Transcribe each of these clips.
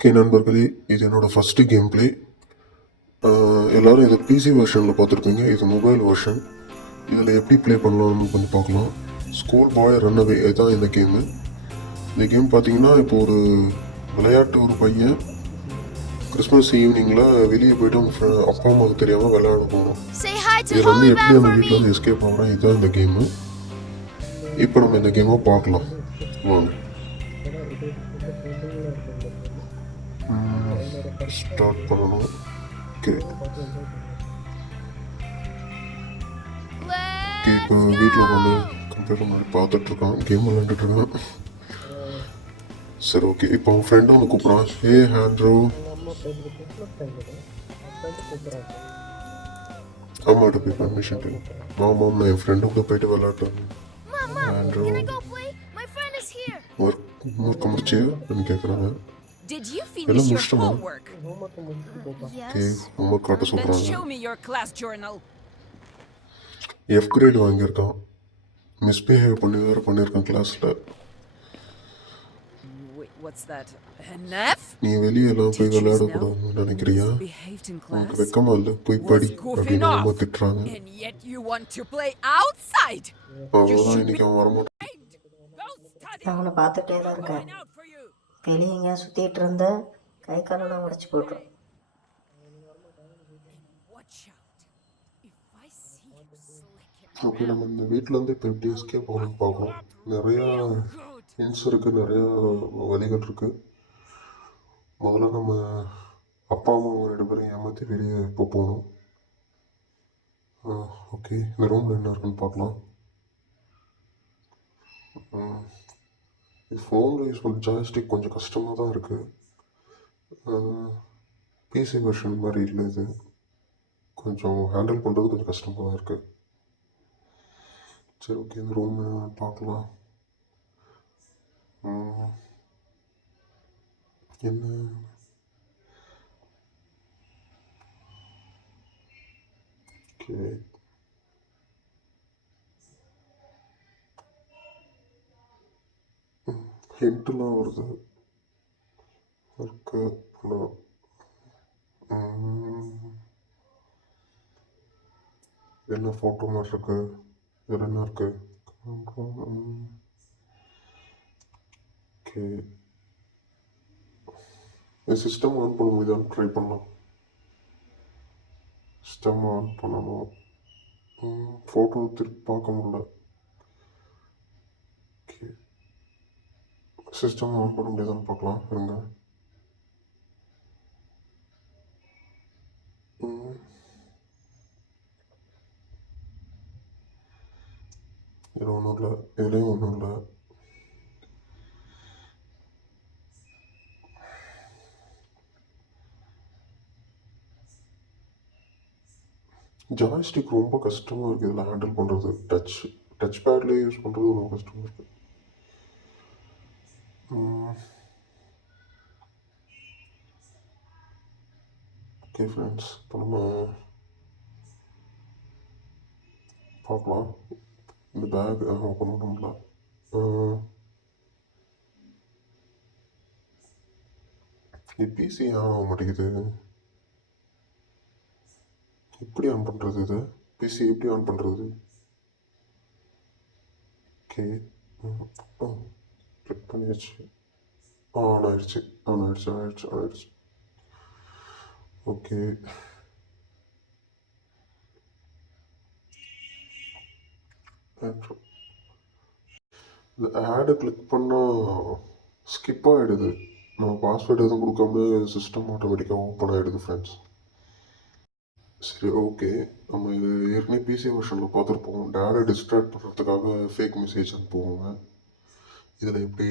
Okay நண்பர்களே இது என்னோட ஃபஸ்ட்டு கேம் ப்ளே எல்லோரும் இதை பிசி வெர்ஷனில் பார்த்துருப்பீங்க. இது மொபைல் வெர்ஷன் இதில் எப்படி ப்ளே பண்ணலாம்னு கொஞ்சம் பார்க்கலாம். ஸ்கூல் பாய் ரன் அவே இதுதான் இந்த கேமு இந்த கேம் பார்த்தீங்கன்னா இப்போ ஒரு விளையாட்டு ஒரு பையன் கிறிஸ்மஸ் ஈவினிங்கில் வெளியே போயிட்டு அவங்க அப்பா அம்மாவுக்கு தெரியாமல் விளையாட போகணும் இதில் வந்து எப்படி for வீட்டில். வந்து எஸ்கேப் ஆகிறோம் இதுதான் இந்த கேமு இப்போ நம்ம இந்த கேமை பார்க்கலாம். வாங்க. ஸ்டார்ட் பண்ணணும். ஓகே இப்போ வீட்டில் உட்காந்து கம்ப்யூட்டர் மாதிரி பார்த்துட்ருக்கான். கேம் விளாண்டுட்டு இருக்கான் சரி ஓகே இப்போ அவன் ஃப்ரெண்டும் வந்து கூப்பிட்றான். ஏ ஹேண்ட்ரோ அம்மாட்ட போய் பர்மிஷன் மாமாம் நான் என் ஃப்ரெண்டு கூட போயிட்டு விளாட்றேன் here. ஒர்க் ஒர்க் முடிச்சியா அப்படின்னு கேட்குறாங்க Did you finish your homework? Yes. ரொம்ப காட்ட Then show me your class journal. F grade வாங்கியிருக்கான் misbehave பண்ணி வேறு பண்ணியிருக்கான் கிளாஸில் Wait, what's that? An F? நீ வெளியெல்லாம் போய் விளையாடக்கூடாதுன்னு நினைக்கிறியா Behaved in உனக்கு class? வெக்கமா இல்லை போய் படி Was goofing அப்படின்னு off. அம்மா திட்டுறாங்க And yet you want to play outside? அவ்வளோதான் இன்னைக்கு அவன் வரமாட்டான் Go study. அவனை பார்த்துட்டே தான் இருக்கேன் Going out. வெளியே எங்கேயா சுற்றிட்டு இருந்த கை காலெல்லாம் உடச்சி போட்டுரும் Watch ஓகே நம்ம இந்த வீட்டிலேருந்து இப்போ எப்படி எஸ்கேப் ஆகணும் பார்க்கணும். நிறையா ஹிண்ட்ஸ் இருக்குது நிறையா வழிகள் இருக்குது முதல்ல நம்ம அப்பா அம்மா ரெண்டு பேரும் ஏமாற்றி வெளியே இப்போ போகணும். ஓகே இந்த ரூமில் என்ன இருக்குன்னு பார்க்கலாம். ஃபோனில் யூஸ் பண்ண ஜாய்ஸ்டிக் கொஞ்சம் கஷ்டமாக தான் இருக்குது பிசி வெர்ஷன் மாதிரி இல்லை இது. கொஞ்சம் ஹேண்டில் பண்ணுறது கொஞ்சம் கஷ்டமாக தான் இருக்குது சரி ஓகே இந்த ரூம் பார்க்கலாம். என்ன? ஓகே ஹிண்ட்லாம் வருது ஒர்க்கு அப்புறம், என்ன ஃபோட்டோ மாதிரி இருக்கு இதில் என்ன இருக்கு ஓகே சிஸ்டம் ஆன் பண்ண முடியுதான்னு ட்ரை பண்ணலாம் சிஸ்டம் ஆன் பண்ணணும் ஃபோட்டோ திருப்பி பார்க்க முடியல ஓகே சிஸ்டம் ஆன் பண்ண முடியாதான்னு பார்க்கலாம் இருங்க இதில் ஒன்றும் இல்லை இதுலேயும் ஒன்றும் இல்லை ஜாய்ஸ்டிக் ரொம்ப கஷ்டமாக இருக்குது இதில் ஹேண்டில் பண்ணுறது டச் டச் பேட்லேயே யூஸ் பண்ணுறது ரொம்ப கஷ்டமாக இருக்குது ஓகே ஃப்ரெண்ட்ஸ் இப்போ நம்ம பார்க்கலாம் இந்த பேக் ஓப்பன் பண்ண பிசி ஆன் ஆக மாட்டேங்குது எப்படி ஆன் பண்ணுறது இது? பிசி எப்படி ஆன் பண்ணுறது ஓகே ஓ கிளிக் பண்ணியாச்சு ஆன் ஆயிடுச்சு ஆன் ஆயிடுச்சு ஆயிடுச்சு ஆயிடுச்சு ஓகே இந்த ஆடை கிளிக் பண்ணால் ஸ்கிப் ஆகிடுது நம்ம பாஸ்வேர்டு எதுவும் கொடுக்காம சிஸ்டம் ஆட்டோமேட்டிக்காக ஓப்பன் ஆகிடுது ஃப்ரெண்ட்ஸ் சரி ஓகே நம்ம இது ஏற்கனவே பிசி வெர்ஷனில் பார்த்துருப்போம் டேடை டிஸ்ட்ராக்ட் பண்ணுறதுக்காக ஃபேக் மெசேஜ் அனுப்புவாங்க இதில் எப்படி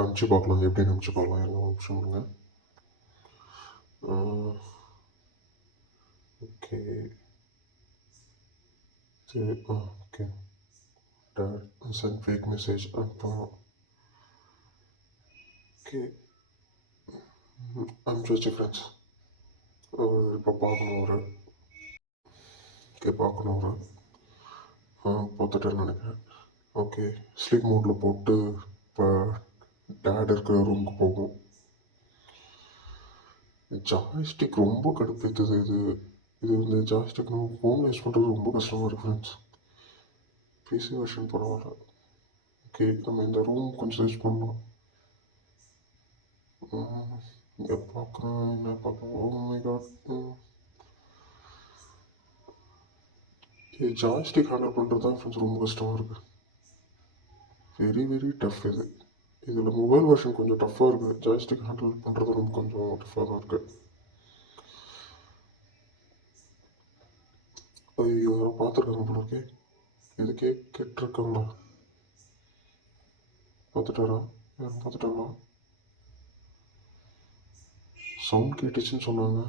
அனுப்பிச்சு பார்க்கலாம் எப்படி அனுப்பிச்சு பார்க்கலாம்? இருங்க ஒரு நிமிஷம் ஓகே சரி ஆ ஓகே சென்ட் ஃபேக் மெசேஜ் அனுப்பணும் ஓகே அனுப்பிச்சு வச்சு ஃப்ரெண்ட்ஸ் இப்போ பார்க்கணும் ஒரு ஓகே பார்க்கணும் ஒரு பார்த்துட்டேன்னு நினைக்கிறேன். ஓகே. ஸ்லீப் மோடில் போட்டு இப்போ டேட் இருக்கிற ரூமுக்கு போகும். ஜாய்ஸ்டிக் ரொம்ப கடுப்பேற்றுது இது. இது இந்த ஜாய்ஸ்டிக் நம்ம ஃபோன் யூஸ் பண்ணுறது ரொம்ப கஷ்டமாக இருக்குது ஃப்ரெண்ட்ஸ் பிசி வெர்ஷன் பரவாயில்ல. ஓகே நம்ம இந்த ரூம் கொஞ்சம் யூஸ் பண்ணலாம். இங்கே பார்க்குறேன் என்ன பார்க்குறோம் oh oh my god joystick handle பண்ணுறது தான் ஃப்ரெண்ட்ஸ் ரொம்ப கஷ்டமாக இருக்குது வெரி வெரி டஃப் இது. இதில் மொபைல் வெர்ஷன் கொஞ்சம் டஃப்பாக இருக்குது ஜாய்ஸ்டிக் ஹேண்டில் பண்ணுறது ரொம்ப கொஞ்சம் டஃப்பாக தான் இருக்குது ஐயோ யாரோ பார்த்துருக்காங்க போல இருக்கே. இதுக்கே கே பார்த்துட்டாரா? யாரும் பார்த்துட்டாங்களா? சவுண்ட் கேட்டுச்சுன்னு சொன்னாங்க.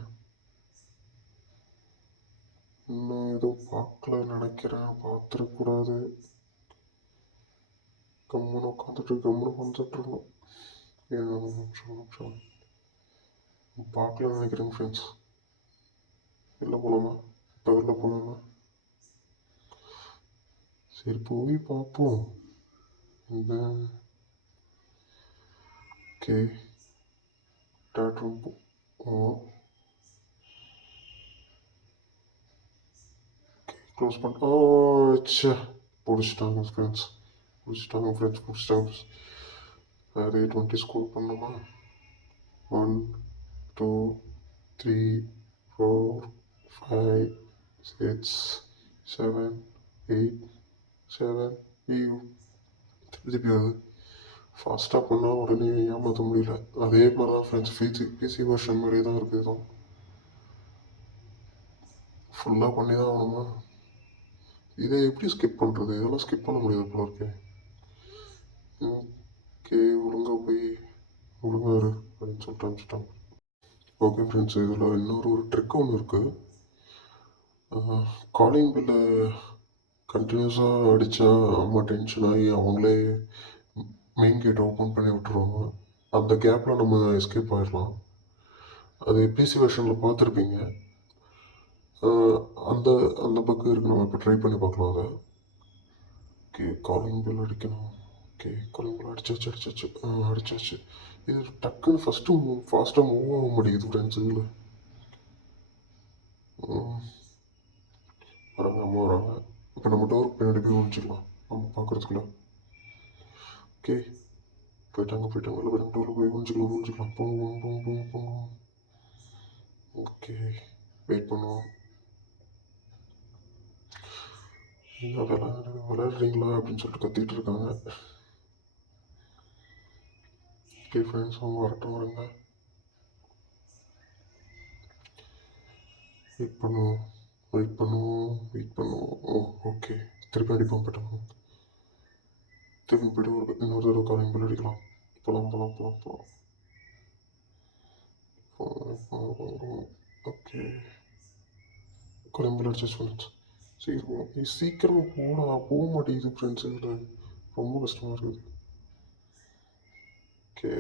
இன்னும் ஏதோ பார்க்கல நினைக்கிறேன். பார்த்துருக்கூடாது கம்முன்னு உட்காந்துட்டு கம்முன்னு உட்காந்துட்டு இருக்கணும் ஏன் நிமிஷம் நிமிஷம். பார்க்கல நினைக்கிறேங்க ஃப்ரெண்ட்ஸ் வெளில போகலாமா இப்போ வெளில போகலாமா சரி போய் பார்ப்போம். இந்த ஓகே. டேட் ரூம் போவோம். க்ளோஸ் பண்ண ஓ ச்சே. பிடிச்சிட்டாங்க ஃப்ரெண்ட்ஸ் பிடிச்சிட்டாங்க ஃப்ரெண்ட்ஸ் பிடிச்சிட்டாங்க அதே டுவெண்ட்டி ஸ்கோர் பண்ணோமா one two three four five six seven eight seven ஐயோ திருப்பி அது ஃபாஸ்ட்டாக பண்ணால் உடனே ஏமாற்ற முடியல அதே மாதிரி தான் ஃப்ரெண்ட்ஸ் பிசி பிசி வெர்ஷன் மாதிரியே தான் இருக்குது இதுவும் ஃபுல்லாக பண்ணி தான் ஆகணுமா இதை எப்படி ஸ்கிப் பண்ணுறது இதெல்லாம் ஸ்கிப் பண்ண முடியாது போல இருக்கேன் ஓகே ஒழுங்கா போய் ஒழுங்காக இரு அப்படின்னு சொல்லிட்டு அனுப்பிச்சிட்டாங்க. ஓகே ஃப்ரெண்ட்ஸ் இதில் இன்னொரு ஒரு ட்ரிக் ஒன்று இருக்குது காலிங் பில்லை கண்டினியூஸாக அடித்தா அம்மா டென்ஷன் ஆகி அவங்களே மெயின் கேட் ஓப்பன் பண்ணி விட்டுருவாங்க. அந்த கேப்பில் நம்ம எஸ்கேப் ஆயிடலாம் அது பிசி வெர்ஷனில் பார்த்துருப்பீங்க. அந்த அந்த பக்கம் இருக்கு. நம்ம இப்போ ட்ரை பண்ணி பார்க்கலாம் அதை. ஓகே காலிங் பில் அடிக்கணும். ஓகே காலிங் அடிச்சாச்சு அடிச்சாச்சு ஆ, அடிச்சாச்சு இது டக்குன்னு ஃபஸ்ட்டு மூவ் ஃபாஸ்ட்டாக மூவ் ஆக மாட்டேங்குது ஃப்ரெண்ட்ஸ் இதில் வராங்க அம்மா வராங்க. இப்போ நம்ம டோருக்கு பின்னாடி போய் ஒழிச்சிக்கலாம் நம்ம பார்க்குறதுக்குள்ள ஓகே போயிட்டாங்க போயிட்டாங்க. இல்லை போயிட்டாங்க டோருக்கு போய் ஒழிச்சிக்கலாம் ஒழிச்சிக்கலாம் போங்க போங்க போங்க போங்க போங்க. ஓகே வெயிட் பண்ணுவோம். என்ன விளையாடுறீங்களா அப்படின்னு சொல்லிட்டு கத்திட்டு இருக்காங்க. ஓகே வரட்டும் வருங்க வெயிட் பண்ணுவோம் வெயிட் பண்ணுவோம் வெயிட் பண்ணுவோம் ஓ ஓகே திருப்பி அடிப்போம் போயிட்டோம் திரும்பி போய்ட்டு ஒரு இன்னொரு தடவை காலையும் பில் அடிக்கலாம் போகலாம் போகலாம் போகலாம் போகலாம் ஓகே காலிங் பில் அடிச்சு ஃப்ரெண்ட்ஸ் சீக்கிரம் ஏய், போக மாட்டேங்குது ஃப்ரெண்ட்ஸ் இதில் ரொம்ப கஷ்டமாக இருக்குது ஓகே.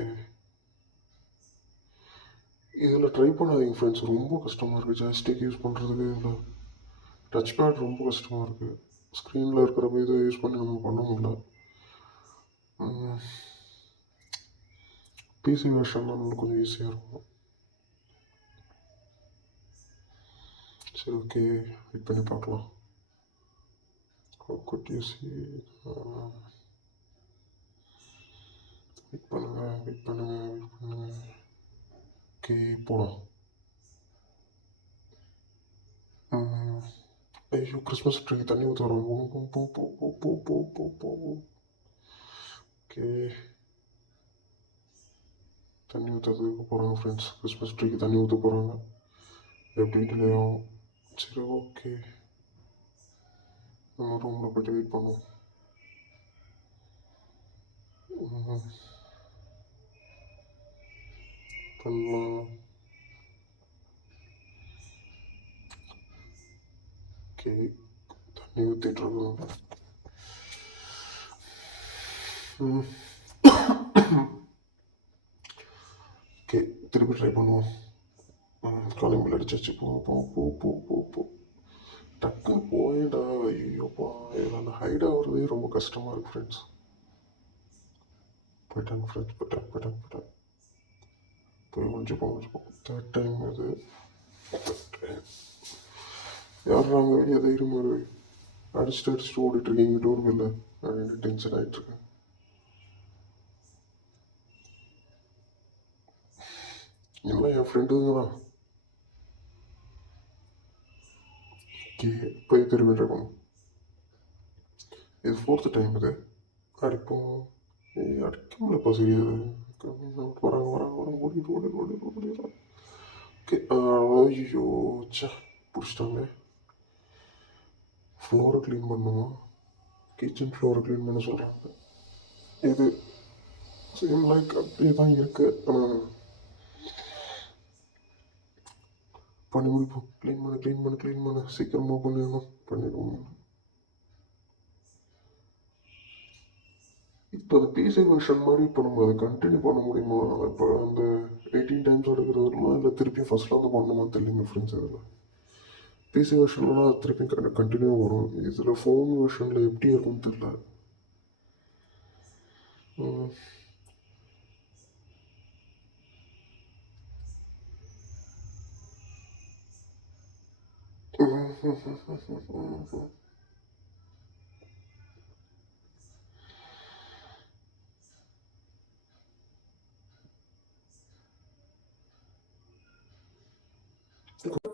இதில் ட்ரை பண்ணாதீங்க ஃப்ரெண்ட்ஸ் ரொம்ப கஷ்டமாக இருக்குது ஜாஸ்டிக் யூஸ் பண்ணுறதுக்கு இதில். டச் பேட் ரொம்ப கஷ்டமாக இருக்குது ஸ்க்ரீனில் இருக்கிற இதை யூஸ் பண்ணி நம்ம பண்ண முடியல. பிசி வெர்ஷன்லாம் நம்மளுக்கு கொஞ்சம் ஈஸியாக இருக்கும். சரி ஓகே. வெயிட் பண்ணி பார்க்கலாம். குட் யூ சி வெயிட் பண்ணுங்க வெயிட் பண்ணுங்க வெயிட் பண்ணுங்க ஓகே போகலாம் ஐயோ கிறிஸ்மஸ் ட்ரீ தண்ணி ஊற்ற வரும் போ போ போ போ போ போ போ போ ஓகே தண்ணி ஊற்றுறதுக்கு போகிறாங்க ஃப்ரெண்ட்ஸ் கிறிஸ்மஸ் ட்ரீக்கு தண்ணி ஊற்ற போகிறாங்க எப்படி டிலே ஆகும் சரி ஓகே நம்ம ரூமில் போய்ட்டு வெயிட் பண்ணுவோம் ம். பண்ணலாம் ஓகே தண்ணி ஊற்றிட்டுருக்கோம் ஓகே திருப்பி ட்ரை பண்ணுவோம் காலிங் பில் அடிச்சாச்சு போவோம் போ போ போ போ போ டக்குன்னு போயிடா ஐயோப்பா இதில் ஹைட் ஆகுறதே ரொம்ப கஷ்டமாக இருக்குது ஃப்ரெண்ட்ஸ் போயிட்டாங்க ஃப்ரெண்ட்ஸ் போயிட்டாங்க போயிட்டாங்க போயிட்டாங்க போய் முடிஞ்சு போகும் தேர்ட் டைம் அது. தேர்ட் டைம் யார் நாங்கள் வெளியே தைரியமாக இருக்கு அடிச்சுட்டு அடிச்சுட்டு ஓடிட்டுருக்கீங்க டோர் மேலே. அப்படின்னு டென்ஷன் ஆகிட்டுருக்கேன் எல்லாம் என் ஃப்ரெண்டுங்கண்ணா கே போய் திரும்பி இருக்கணும் இது ஃபோர்த்து டைம் இது. அடிப்போம். அடிக்கல இப்போ சரியாது வராங்க வராங்க வராங்க ஓடி ஓடி ஓடி ஓடி ஓகே ஐயோ சே பிடிச்சிட்டாங்க ஃப்ளோரை க்ளீன் பண்ணுமா கிச்சன் ஃப்ளோரை க்ளீன் பண்ண சொல்கிறாங்க இது சேம் லைக் அப்படியே தான் இருக்கு ஆனால் பண்ணி முடிப்போம். க்ளீன் பண்ணு க்ளீன் பண்ணு க்ளீன் பண்ணு சீக்கிரமாக பண்ணிடணும் பண்ணிடுவோம் இப்போ அது பிசி வெர்ஷன் மாதிரி இப்போ நம்ம அதை கண்டினியூ பண்ண முடியுமா? இப்போ அந்த எயிட்டீன் டைம்ஸ் எடுக்கிறதுலாம் இல்லை திருப்பி வந்து பண்ணணுமா தெரியல ஃப்ரெண்ட்ஸ் அதில் பிசி வெர்ஷன்லாம் அது திருப்பி கண்டினியூ வரும். இதில் ஃபோன் வெர்ஷனில் எப்படி இருக்கும்னு தெரியல. ம்.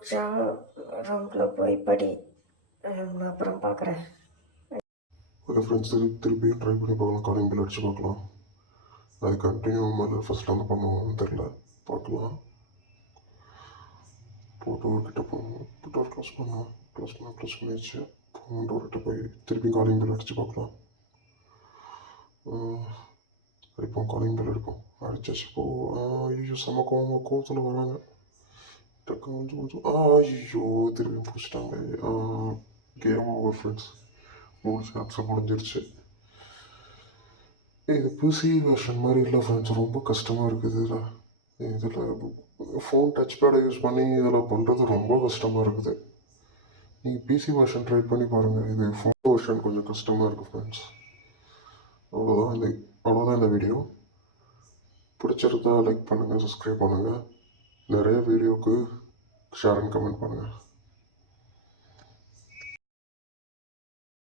கொஞ்சம் ரூம்குள்ளே போய் படி. நான் அப்புறம் பார்க்குறேன் ஓகே ஃப்ரெண்ட்ஸ் திருப்பி திருப்பியும் ட்ரை பண்ணி பார்க்கலாம். காலிங் பில் அடித்து பார்க்கலாம். அது கண்டினியூ மாதிரி ஃபஸ்ட்டில் வந்து பண்ணுவோம்னு தெரில பார்க்கலாம். போட்டு கிட்ட போகணும். டோர் க்ளோஸ் பண்ணோம் க்ளோஸ் பண்ண க்ளோஸ் பண்ணிடுச்சு போகணும் டோர்கிட்ட போய் திருப்பி காலிங் பில் அடித்து பார்க்கலாம். அடிப்போம் காலிங் பில் அடிப்போம். அடிச்சாச்சு போ. ஐயோ செம கோவம் கோவத்தில் வராங்க. டக்கு கொஞ்சம் கொஞ்சம் ஐயோ திரும்பி பிடிச்சிட்டாங்க கேம் ஓவர் ஃப்ரெண்ட்ஸ் மூணு சாப்ஸும் முடிஞ்சிருச்சு இது பிசி வெர்ஷன் மாதிரி இல்லை ஃப்ரெண்ட்ஸ் ரொம்ப கஷ்டமாக இருக்குது இதில் இதில் ஃபோன் டச் பேடை யூஸ் பண்ணி இதில் பண்ணுறது ரொம்ப கஷ்டமாக இருக்குது நீங்கள் பிசி வெர்ஷன் ட்ரை பண்ணி பாருங்கள் இது ஃபோன் வெர்ஷன் கொஞ்சம் கஷ்டமாக இருக்குது ஃப்ரெண்ட்ஸ் அவ்வளோதான் இந்த அவ்வளோதான் இந்த வீடியோ பிடிச்சிருந்தா லைக் பண்ணுங்கள் சப்ஸ்கிரைப் பண்ணுங்கள் நிறைய வீடியோவுக்கு ஷேர் அண்ட் கமெண்ட் பண்ணுங்கள்